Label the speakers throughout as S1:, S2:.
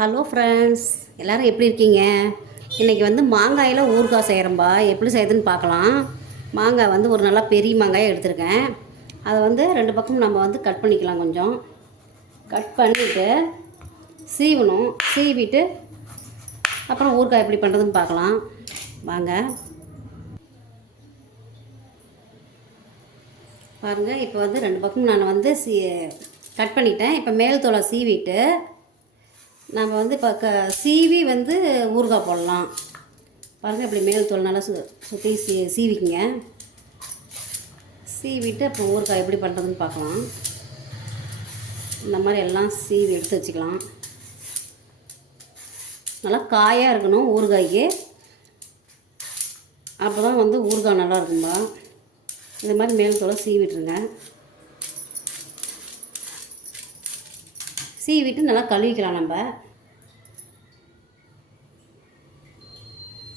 S1: Hello friends எல்லோரும் எப்படி இருக்கீங்க? இன்றைக்கி வந்து மாங்காயில் ஊறுகாய் செய்கிறோம்பா எப்படி செய்யுதுன்னு பார்க்கலாம். மாங்காய் வந்து ஒரு நல்லா பெரிய மாங்காயை எடுத்திருக்கேன். அதை வந்து ரெண்டு பக்கம் நம்ம வந்து கட் பண்ணிக்கலாம் கொஞ்சம். கட் பண்ணிவிட்டு சீவணும். சீவிட்டு அப்புறம் ஊறுகாய் எப்படி பண்ணுறதுன்னு பார்க்கலாம். வாங்க. பாருங்கள் இப்போ வந்து ரெண்டு பக்கம் நான் வந்து சீ கட் பண்ணிட்டேன். இப்போ மேல் தோலை சீவிட்டு நம்ம வந்து இப்போ க சீவி வந்து ஊறுகாய் போடலாம். பாருங்கள் இப்படி மேல் தோல் நல்லா சு சுற்றி சீ சீவிக்குங்க. சீவிட்டு அப்போ ஊறுகாய் எப்படி பண்ணுறதுன்னு பார்க்கலாம். இந்த மாதிரி எல்லாம் சீவி எடுத்து வச்சுக்கலாம். நல்லா காயாக இருக்கணும் ஊறுகாய்க்கு. அப்போ தான் வந்து ஊறுகாய் நல்லா இருக்கும்பா. இந்த மாதிரி மேல் தோலை சீவிட்டுருங்க. சீவிட்டு நல்லா கழுவிக்கலாம் நம்ம.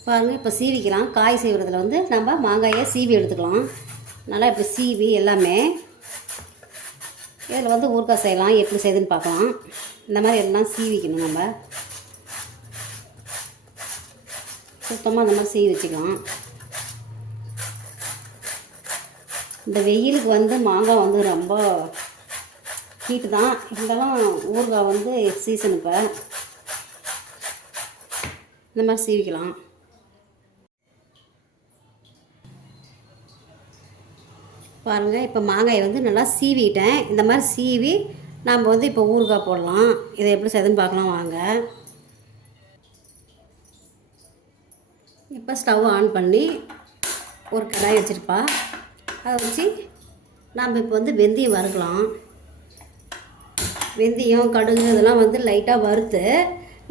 S1: பாருங்கள் இப்போ சீவிக்கலாம். காய் சீவுறதுல வந்து நம்ம மாங்காயை சீவி எடுத்துக்கலாம். நல்லா இப்போ சீவி எல்லாமே. இதில் வந்து ஊறுகாய் செய்யலாம் எப்படி செய்யுதுன்னு பார்க்கலாம். இந்த மாதிரி எல்லாம் சீவிக்கணும் நம்ம. சுத்தமாக இந்த மாதிரி சீவி வச்சுக்கலாம். இந்த வெயிலுக்கு வந்து மாங்காய் வந்து ரொம்ப ஸ்வீட்டு தான். இருந்தாலும் ஊறுகாய் வந்து சீசன் இப்போ. இந்த மாதிரி சீவிக்கலாம். பாருங்கள் இப்போ மாங்காயை வந்து நல்லா சீவிட்டேன். இந்த மாதிரி சீவி நாம் வந்து இப்போ ஊறுகாய் போடலாம். இதை எப்படி செய்யுதுன்னு பார்க்கலாம் வாங்க. இப்போ ஸ்டவ் ஆன் பண்ணி ஒரு கடாய் வச்சுருப்பா. அதை வச்சு நாம் இப்போ வந்து வெந்தயம் வறுக்கலாம். வெந்தயம் கடுகு இதெல்லாம் வந்து லைட்டாக வறுத்து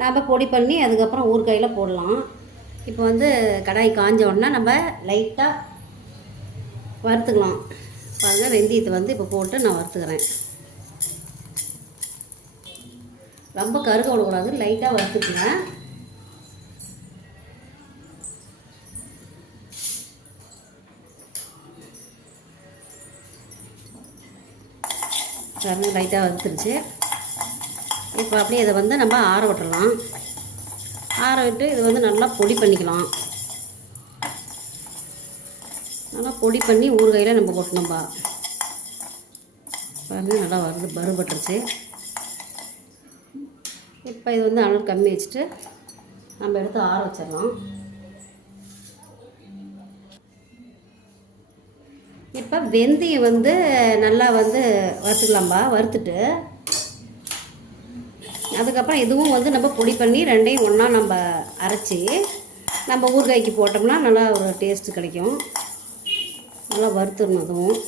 S1: நாம் பொடி பண்ணி அதுக்கப்புறம் ஊறுகாயில் போடலாம். இப்போ வந்து கடாய் காஞ்ச உடனே நம்ம லைட்டாக வறுத்துக்கலாம். பாருங்கள் வெந்தயத்தை வந்து இப்போ போட்டு நான் வறுத்துக்கிறேன். ரொம்ப கருக விடக்கூடாது லைட்டாக வறுத்துக்குவேன் பாருங்க லைட்டாக வறுத்துருச்சு. இப்போ அப்படியே இதை வந்து நம்ம ஆற விட்டுடலாம் ஆற விட்டு இது வந்து நல்லா பொடி பண்ணிக்கலாம். நல்லா பொடி பண்ணி ஊறுகாயில் நம்ம கொட்டணும்பா. பாருங்க நல்லா வருது பருபட்டுருச்சு இப்போ இது வந்து அளவு கம்மி வச்சுட்டு நம்ம எடுத்து ஆற வச்சிடலாம். இப்போ வெந்தயம் வந்து நல்லா வந்து வறுத்துக்கலாம்பா வறுத்துட்டு அதுக்கப்புறம் இதுவும் வந்து நம்ம பொடி பண்ணி ரெண்டையும் ஒன்றா நம்ம அரைச்சி நம்ம ஊறுகாய்க்கு போட்டோம்னா நல்லா ஒரு டேஸ்ட்டு கிடைக்கும். நல்லா வறுத்துடணும் அதுவும்.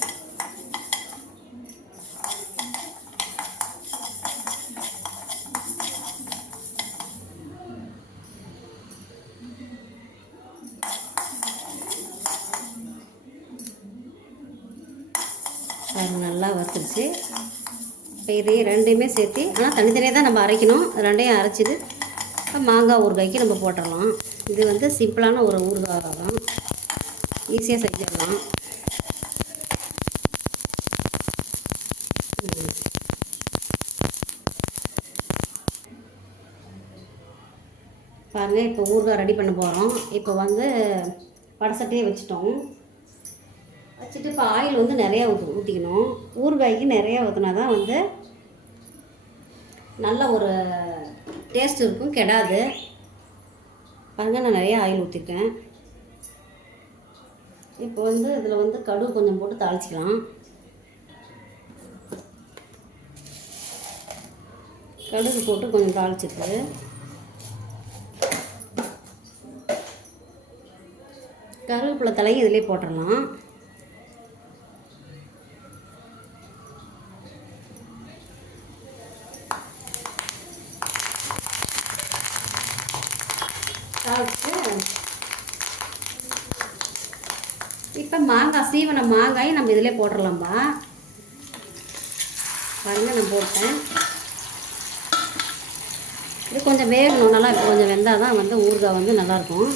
S1: நல்லா வறுத்துருச்சு இப்போ இதையும் ரெண்டையுமே சேர்த்து ஆனால் தனித்தனியாக தான் நம்ம அரைக்கணும். ரெண்டையும் அரைச்சிட்டு மாங்காய் ஊறுகாய்க்கு நம்ம போட்டுடலாம். இது வந்து சிம்பிளான ஒரு ஊறுகாய் தான். ஈஸியாக செஞ்சிடலாம். பாருங்கள் இப்போ ஊறுகாய் ரெடி பண்ண போகிறோம் இப்போ வந்து வடசட்டியே வச்சுட்டோம். வச்சுட்டு இப்போ ஆயில் வந்து நிறையா ஊற்று ஊற்றிக்கணும் ஊறுகாய்க்கு நிறையா ஊற்றினா தான் வந்து நல்ல ஒரு டேஸ்ட் இருக்கும் கெடாது. பாருங்க நான் நிறையா ஆயில் ஊற்றிருக்கேன் இப்போ வந்து இதில் வந்து கடுகு கொஞ்சம் போட்டு தாளிச்சிக்கலாம். கடுகு போட்டு கொஞ்சம் தாளிச்சிட்டு கருவேப்பிலை தலையும் இதிலே போட்டுடலாம் தாளிச்சு இப்போ மாங்காய் சீவன மாங்காயை நம்ம இதிலே போட்டுடலாம்பா பாருங்க நான் போட்டேன். இது கொஞ்சம் வேகணும். நல்லா இப்போ கொஞ்சம் வெந்தால் தான் வந்து ஊறுகாய் வந்து நல்லாயிருக்கும்.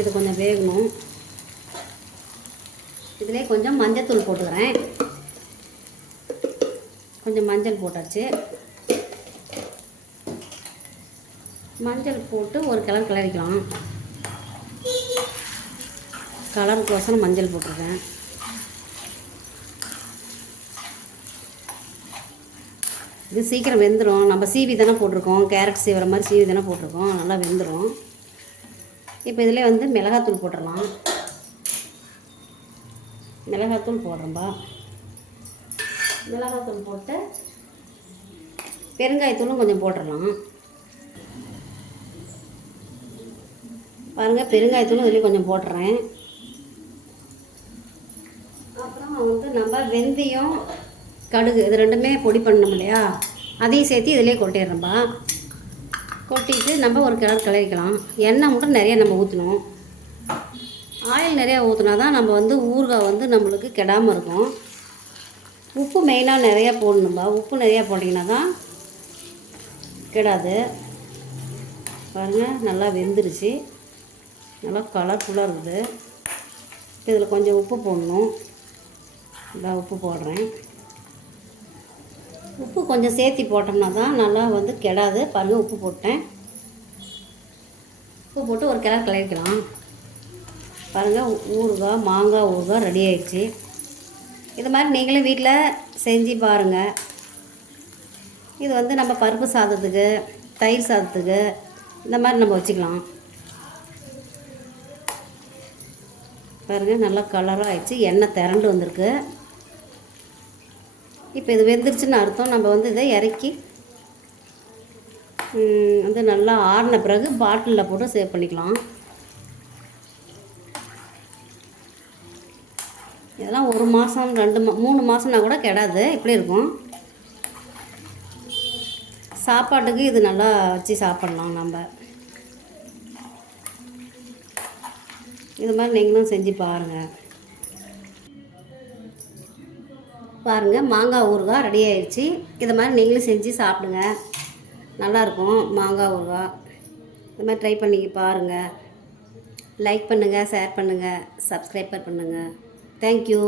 S1: இது கொஞ்சம் வேகணும். இதிலே கொஞ்சம் மஞ்சத்தூள் போட்டுக்கிறேன். கொஞ்சம் மஞ்சள் போட்டாச்சு. மஞ்சள் போட்டு ஒரு கலர் கிளறிக்கலாம். கலருக்கோசரம் மஞ்சள் போட்டிருக்கேன். இது சீக்கிரம் வெந்துடும் நம்ம சீவி தானே போட்டிருக்கோம். கேரட் சீவுற மாதிரி சீவி தானே போட்டிருக்கோம். நல்லா வெந்துடும் இப்போ இதில் வந்து மிளகாத்தூள் போட்டுடலாம். மிளகாத்தூள் போடுறோம்பா மிளகாத்தூள் போட்டு பெருங்காயத்தூளும் கொஞ்சம் போட்டுடலாம். பாருங்கள் பெருங்காயத்தூளும் இதுலேயும் கொஞ்சம் போட்டுறேன் அப்புறம் வந்து நம்ம வெந்தயம் கடுகு இது ரெண்டுமே பொடி பண்ணணும் இல்லையா? அதையும் சேர்த்து இதிலே கொட்டிடுறோம்பா கொட்டிட்டு நம்ம ஒரு கிளறு கிளறிக்கலாம். எண்ணெய் மட்டும் நிறைய நம்ம ஊற்றணும் ஆயில் நிறையா ஊற்றினா தான் நம்ம வந்து ஊறுகாய் வந்து நம்மளுக்கு கெடாமல் இருக்கும். உப்பு மெயினாக நிறையா போடணும்பா. உப்பு நிறையா போட்டிங்கன்னா தான் கெடாது. பாருங்கள் நல்லா வெந்துருச்சு. நல்லா கலர்ஃபுல்லாக இருக்குது. இதில் கொஞ்சம் உப்பு போடணும். இதான் உப்பு போடுறேன். உப்பு கொஞ்சம் சேர்த்தி போட்டோம்னா தான் நல்லா வந்து கெடாது. பாருங்கள் உப்பு போட்டேன். உப்பு போட்டு ஒரு கிளறு கிளறிக்கலாம். பாருங்கள் ஊறுகாய் மாங்காய் ஊறுகாய் ரெடி ஆயிடுச்சு. இது மாதிரி நீங்களும் வீட்டில் செஞ்சு பாருங்கள் இது வந்து நம்ம பருப்பு சாதத்துக்கு தயிர் சாதத்துக்கு இந்த மாதிரி நம்ம வச்சுக்கலாம். பாருங்கள் நல்லா கலராக ஆயிடுச்சு. எண்ணெய் திரண்டு வந்திருக்கு. இப்போ இது வெந்துருச்சுன்னு அர்த்தம். நம்ம வந்து இதை இறக்கி வந்து நல்லா ஆறின பிறகு பாட்டிலில் போட்டு சேவ் பண்ணிக்கலாம். இதெல்லாம் ஒரு மாதம் ரெண்டு மா மூணு மாதம்னா கூட கிடாது. இப்படி இருக்கும். சாப்பாட்டுக்கு இது நல்லா வச்சு சாப்பிட்லாம் நம்ம. இது மாதிரி நீங்களும் செஞ்சு பாருங்கள் பாருங்கள் மாங்காய் ஊறுகாய் ரெடி ஆயிடுச்சு. இதை மாதிரி நீங்களும் செஞ்சு சாப்பிடுங்க. நல்லாயிருக்கும் மாங்காய் ஊறுகாய். இது மாதிரி ட்ரை பண்ணி பாருங்கள் லைக் பண்ணுங்கள் ஷேர் பண்ணுங்கள் சப்ஸ்கிரைபர் பண்ணுங்கள் தேங்க்யூ